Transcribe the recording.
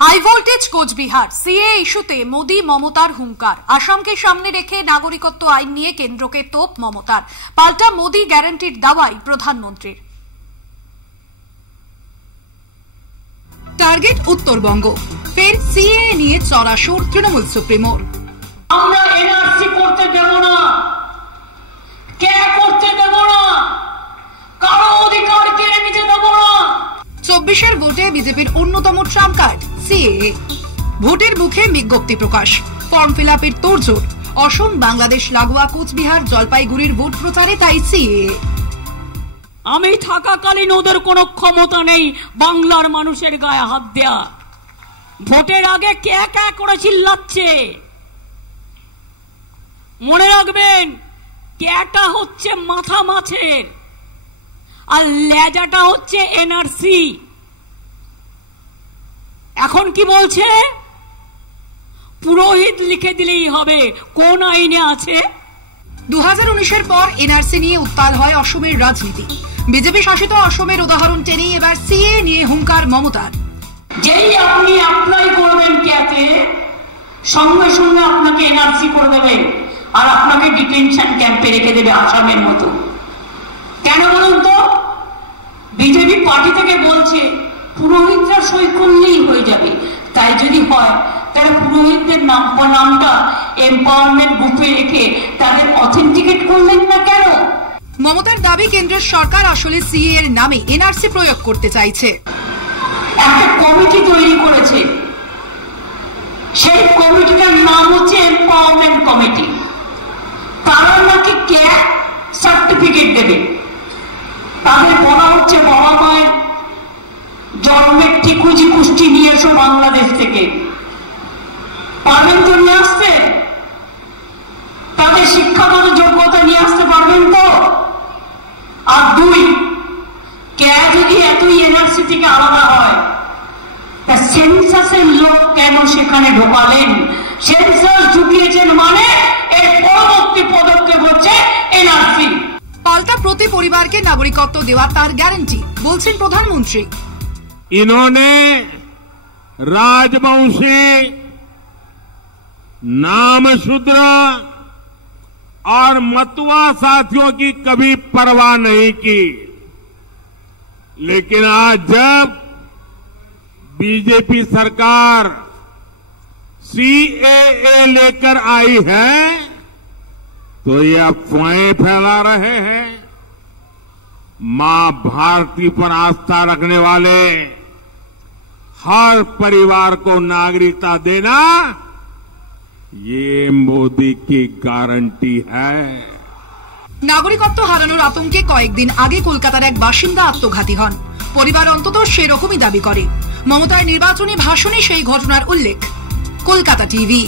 High voltage Cooch Behar CA ইস্যুতে মোদি মমতার হুঙ্কার। আসামকে সামনে রেখে নাগরিকত্ব আইন নিয়ে কেন্দ্রকে তোপ মমতার। পাল্টা মোদি গ্যারান্টির দাওয়াই প্রধানমন্ত্রীর। টার্গেট উত্তরবঙ্গ, ফের সিএ নিয়ে চড়া সুর তৃণমূল সুপ্রিমোর। আমরা এনআরসি করতে দেব না, কে করতে দেব না, কারো অধিকার কেড়ে নিতে দেব না। 24-এর ভোটে বিজেপির অন্যতম ট্রাম্প কার্ড সিএএ। ভোটের মুখে বিজ্ঞপ্তি প্রকাশ, ফর্ম ফিল আপের তোড়জোড়। অসম বাংলাদেশ লাগোয়া কোচবিহার জলপাইগুড়ির ভোট প্রচারে তাই সিএএ। আমি থাকাকালীন ওদের কোনো ক্ষমতা নেই বাংলার মানুষের গায়ে হাত দেয়া। ভোটের আগে কে কে করে চিল্লাচ্ছে মনে রাখবেন, কেটা হচ্ছে মাথা মাছের আর লেজাটা হচ্ছে এনআরসি। এখন কি বলছে? পুরোহিত লিখে দিলেই হবে। কোন আইনে আছে? 2019-এর পর এনআরসি নিয়ে উত্তাল হয় অসমের রাজনীতি। বিজেপি শাসিত অসমের উদাহরণ টেনেই এবার সিএ নিয়ে হুঙ্কার মমতার। যেই আপনি অ্যাপ্লাই করবেন ক্যাতে, সঙ্গে সঙ্গে আপনাকে এনআরসি করে দেবে আর আপনাকে ডিটেনশন ক্যাম্পে রেখে দেবে আসামের মতো। কেন বলুন তো? বিজেপি পার্টি থেকে বলছে পুরোহিতরা সই করলেই হয়ে যাবে। তাই যদি হয় তাহলে পুরোহিতদের নামটা এম্পাওয়ারমেন্ট গ্রুপে রেখে তাদের অথেন্টিকেট করলেন না কেন? মমতার দাবি, কেন্দ্রের সরকার আসলে সিএ এর নামে এনআরসি প্রয়োগ করতে চাইছে। একটা কমিটি তৈরি করেছে, সেই কমিটিটার নাম হচ্ছে এম্পাওয়ারমেন্ট কমিটি। তারা নাকি ক্যাট সার্টিফিকেট দেবে। তাদের বলা হচ্ছে বাবা মায়ের জন্মের ঠিকুজি কুষ্টি নিয়ে এসো বাংলাদেশ থেকে। পারবেন তো নিয়ে আসতে? তাদের শিক্ষাগত যোগ্যতা নিয়ে আসতে পারবেন তো? আর দুই, কে যদি এতই এনআরসি থেকে আলাদা হয়, তা সেন্সাসের লোক কেন সেখানে ঢোকালেন? সেন্সাস ঢুকিয়েছেন মানে এর পরবর্তী পদক্ষেপ হচ্ছে এনআরসি। পাল্টা প্রতি পরিবারকে নাগরিকত্ব দেওয়া তার গ্যারান্টি, বলছেন প্রধানমন্ত্রী। इन्होंने राजवंशी, नामशूद्र और मतुआ साथियों की कभी परवाह नहीं की, लेकिन आज जब बीजेपी सरकार सीएए लेकर आई है तो ये अफवाहें फैला रहे हैं। मां भारती पर आस्था रखने वाले हर परिवार को नागरिकता देना ये मोदी की गारंटी है। নাগরিকত্ব হারানোর আতঙ্কে কয়েকদিন আগে কলকাতার এক বাসিন্দা আত্মঘাতী হন। পরিবার অন্তত সেরকমই দাবি করে। মমতার নির্বাচনী ভাষণে সেই ঘটনার উল্লেখ। কলকাতা টিভি।